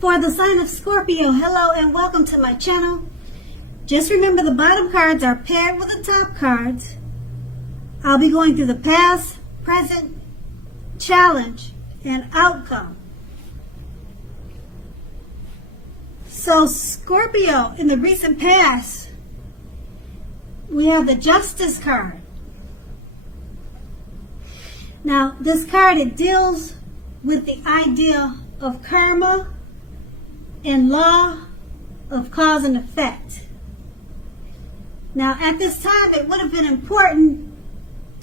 For the sign of Scorpio, hello and welcome to my channel. Just remember the bottom cards are paired with the top cards. I'll be going through the past, present, challenge, and outcome. So Scorpio, in the recent past, we have the Justice card. Now, this card, it deals with the idea of karma and law of cause and effect. Now, at this time, it would have been important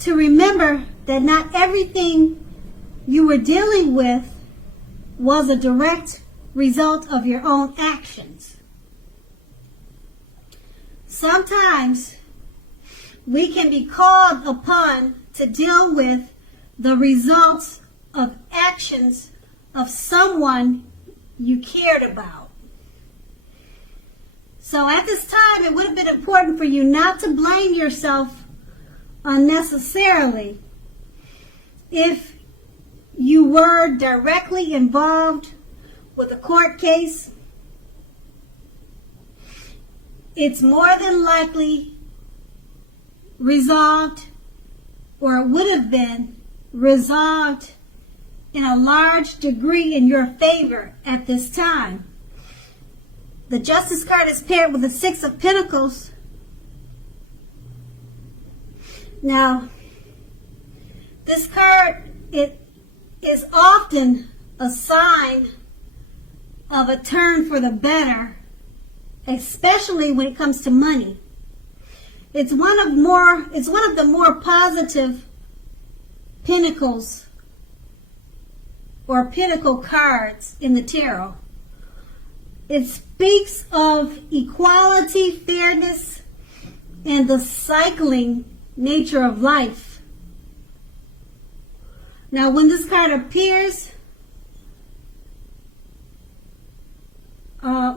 to remember that not everything you were dealing with was a direct result of your own actions. Sometimes we can be called upon to deal with the results of actions of someone you cared about. So at this time, it would have been important for you not to blame yourself unnecessarily if you were directly involved with a court case. It's more than likely resolved, or it would have been resolved in a large degree in your favor at this time. The Justice card is paired with the Six of Pentacles. Now, this card, it is often a sign of a turn for the better, especially when it comes to money. It's one of the more positive pentacles or pinnacle cards in the tarot. It speaks of equality, fairness, and the cycling nature of life. Now, when this card appears, I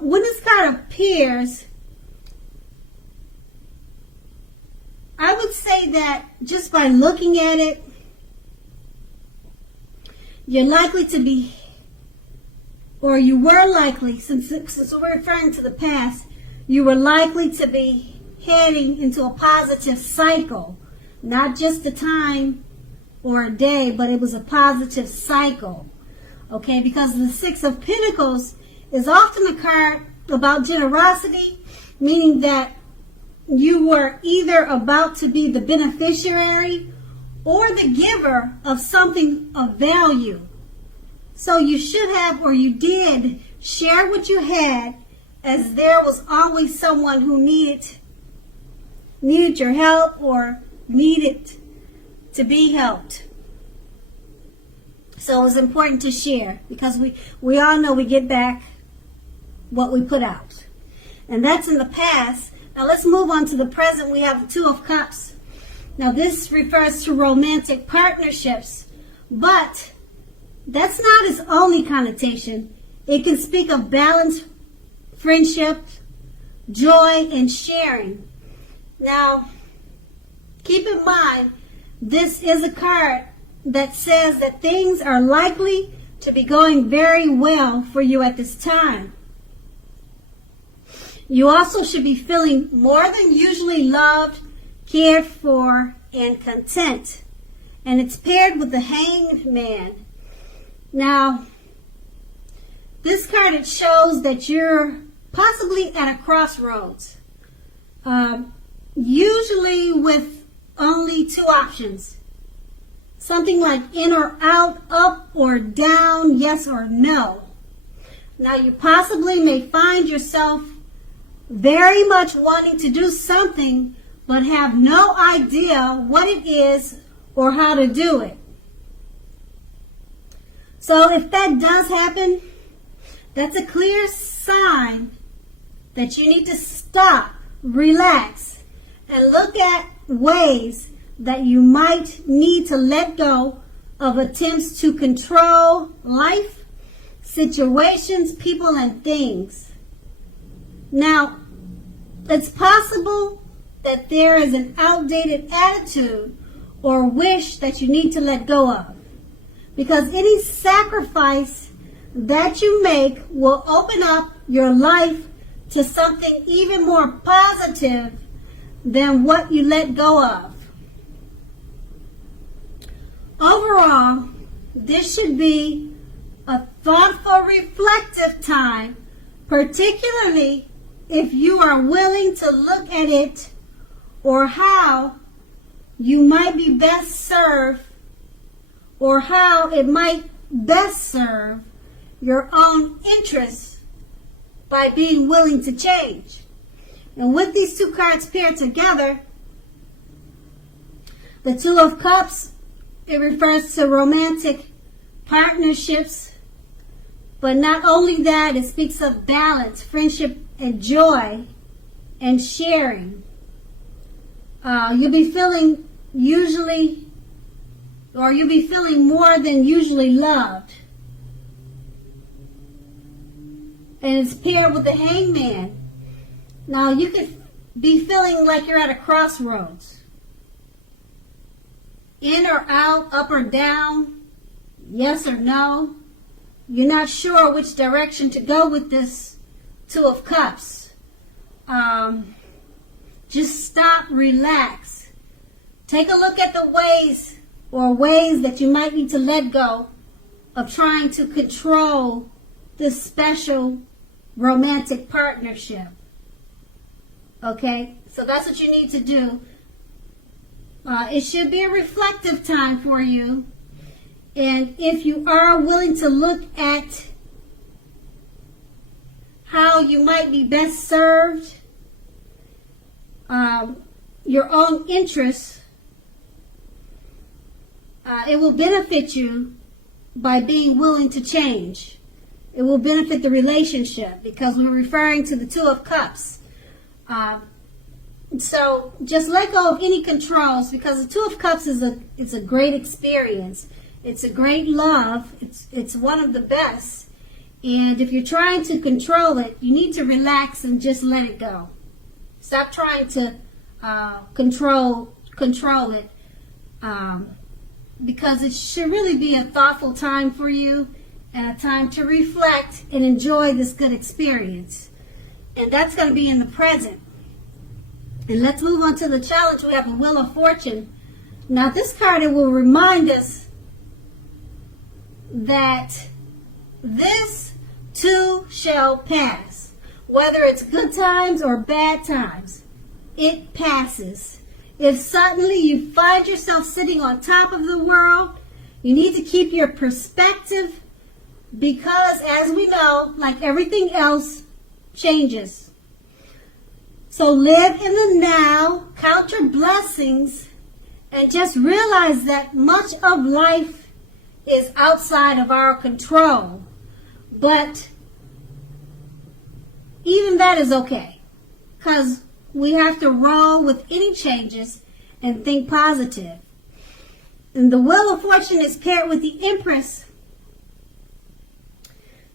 would say that just by looking at it, you're likely to be, or you were likely, since we're referring to the past, you were likely to be heading into a positive cycle. Not just a time or a day, but it was a positive cycle. Okay, because the Six of Pentacles is often a card about generosity, meaning that you were either about to be the beneficiary or the giver of something of value. So you should have, or you did, share what you had, as there was always someone who needed your help or needed to be helped. So it was important to share, because we all know we get back what we put out. And that's in the past. Now let's move on to the present. We have the Two of Cups. Now this refers to romantic partnerships, but that's not its only connotation. It can speak of balance, friendship, joy, and sharing. Now, keep in mind, this is a card that says that things are likely to be going very well for you at this time. You also should be feeling more than usually loved, cared for, and content. And it's paired with the Hanged Man. Now, this card, it shows that you're possibly at a crossroads. Usually with only two options. Something like in or out, up or down, yes or no. Now, you possibly may find yourself very much wanting to do something, but have no idea what it is or how to do it. So if that does happen, that's a clear sign that you need to stop, relax, and look at ways that you might need to let go of attempts to control life, situations, people, and things. Now, it's possible that there is an outdated attitude or wish that you need to let go of, because any sacrifice that you make will open up your life to something even more positive than what you let go of. Overall, this should be a thoughtful, reflective time, particularly if you are willing to look at it or how you might be best served, or how it might best serve your own interests by being willing to change. And with these two cards paired together, the Two of Cups, it refers to romantic partnerships, but not only that, it speaks of balance, friendship, and joy, and sharing. You'll be feeling more than usually loved. And it's paired with the Hangman. Now, you could be feeling like you're at a crossroads. In or out, up or down, yes or no. You're not sure which direction to go with this Two of Cups. Just stop, relax. Take a look at the ways that you might need to let go of trying to control this special romantic partnership. Okay? So that's what you need to do. It should be a reflective time for you. And if you are willing to look at how you might be best served, your own interests, it will benefit you by being willing to change. It will benefit the relationship because we're referring to the Two of Cups. So just let go of any controls, because the Two of Cups is a great experience. It's a great love. It's one of the best. And if you're trying to control it, you need to relax and just let it go. Stop trying to control it, because it should really be a thoughtful time for you and a time to reflect and enjoy this good experience. And that's going to be in the present. And let's move on to the challenge. We have a Wheel of Fortune. Now, this card, it will remind us that this too shall pass. Whether it's good times or bad times, it passes. If suddenly you find yourself sitting on top of the world, you need to keep your perspective, because as we know, like everything else, changes. So live in the now, count your blessings, and just realize that much of life is outside of our control. But even that is okay, because we have to roll with any changes and think positive. And the Wheel of Fortune is paired with the Empress.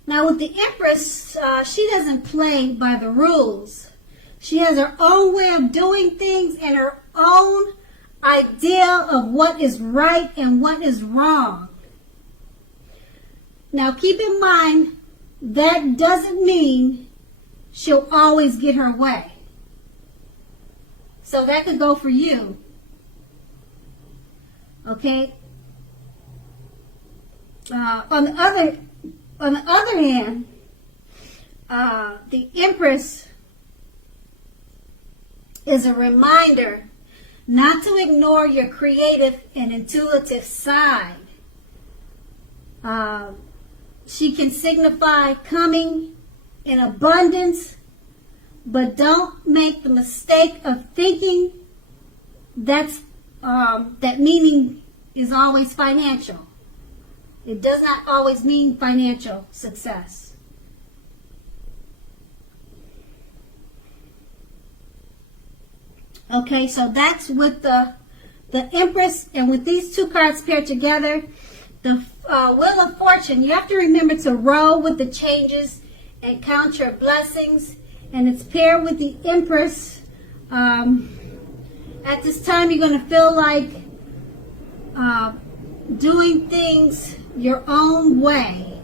Now with the Empress, she doesn't play by the rules. She has her own way of doing things and her own idea of what is right and what is wrong. Now keep in mind, that doesn't mean she'll always get her way. So that could go for you. Okay? On the other hand, the Empress is a reminder not to ignore your creative and intuitive side. She can signify coming in abundance, but don't make the mistake of thinking that meaning is always financial. It does not always mean financial success. Okay, so that's with the Empress, and with these two cards paired together, the Wheel of Fortune, you have to remember to roll with the changes and count your blessings. And it's paired with the Empress. At this time, you're going to feel like doing things your own way.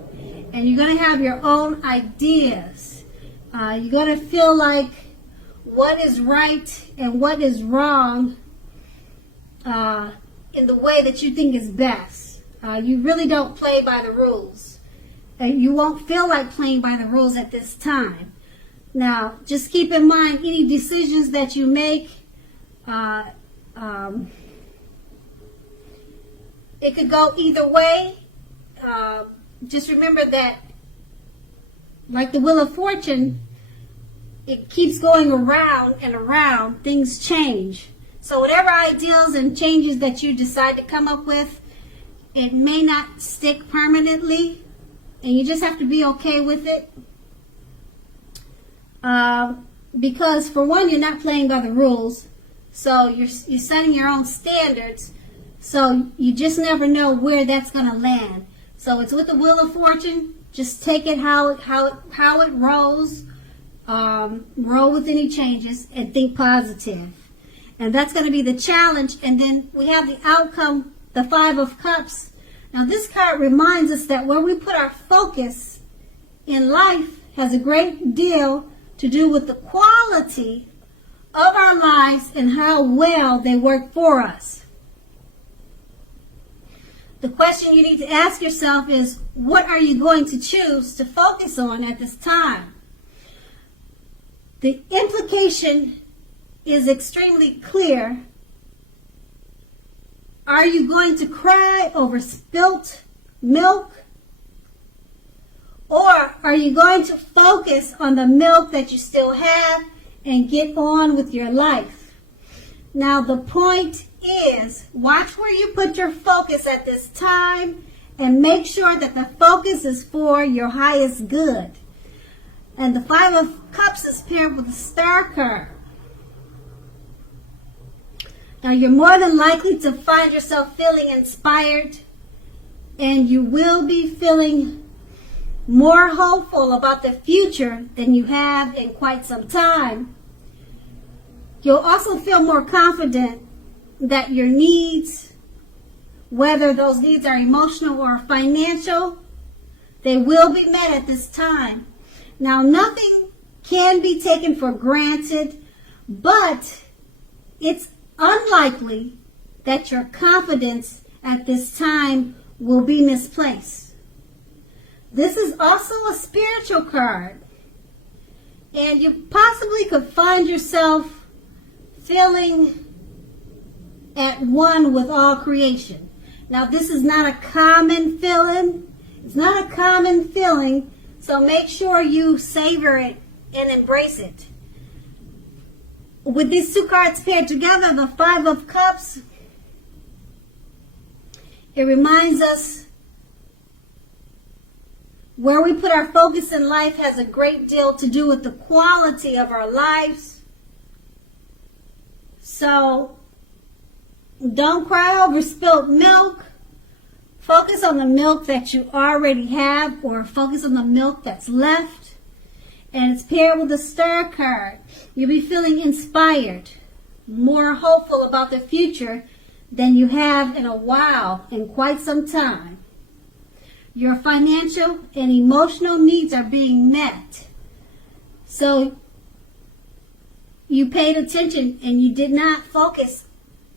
And you're going to have your own ideas. You're going to feel like what is right and what is wrong in the way that you think is best. You really don't play by the rules. You won't feel like playing by the rules at this time. Now, just keep in mind, any decisions that you make, it could go either way. Just remember that, like the Wheel of Fortune, it keeps going around and around. Things change. So whatever ideals and changes that you decide to come up with, it may not stick permanently, and you just have to be okay with it. Because for one, you're not playing by the rules, so you're setting your own standards, so you just never know where that's going to land. So it's with the Wheel of Fortune. Just take it how it rolls. Roll with any changes and think positive. And that's going to be the challenge. And then we have the outcome, the Five of Cups. Now this card reminds us that where we put our focus in life has a great deal to do with the quality of our lives and how well they work for us. The question you need to ask yourself is, what are you going to choose to focus on at this time? The implication is extremely clear. Are you going to cry over spilt milk? Or are you going to focus on the milk that you still have and get on with your life? Now the point is, watch where you put your focus at this time and make sure that the focus is for your highest good. And the Five of Cups is paired with the Star card. Now you're more than likely to find yourself feeling inspired, and you will be feeling more hopeful about the future than you have in quite some time. You'll also feel more confident that your needs, whether those needs are emotional or financial, they will be met at this time. Now, nothing can be taken for granted, but it's unlikely that your confidence at this time will be misplaced. This is also a spiritual card, and you possibly could find yourself feeling at one with all creation. Now, this is not a common feeling. It's not a common feeling, so make sure you savor it and embrace it. With these two cards paired together, the Five of Cups, it reminds us where we put our focus in life has a great deal to do with the quality of our lives. So don't cry over spilt milk. Focus on the milk that you already have, or focus on the milk that's left. And it's paired with the Star card. You'll be feeling inspired, more hopeful about the future than you have in a while, in quite some time. Your financial and emotional needs are being met. So you paid attention and you did not focus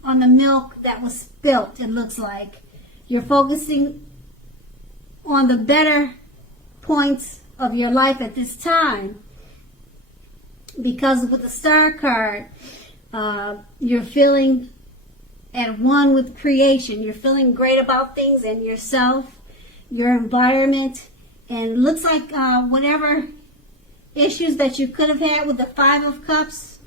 on the milk that was spilt, it looks like. You're focusing on the better points of your life at this time. Because with the Star card, you're feeling at one with creation. You're feeling great about things and yourself, your environment, and it looks like whatever issues that you could have had with the Five of Cups,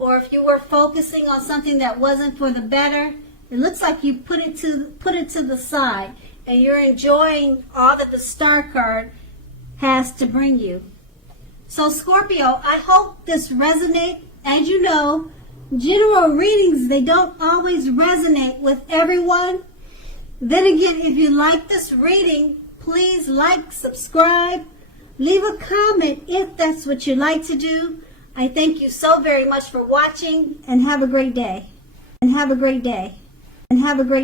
or if you were focusing on something that wasn't for the better, it looks like you put it to the side, and you're enjoying all that the Star card has to bring you. So Scorpio, I hope this resonates. As you know, general readings, they don't always resonate with everyone. Then again, if you like this reading, please like, subscribe, leave a comment if that's what you like to do. I thank you so very much for watching, and have a great day. And have a great day. And have a great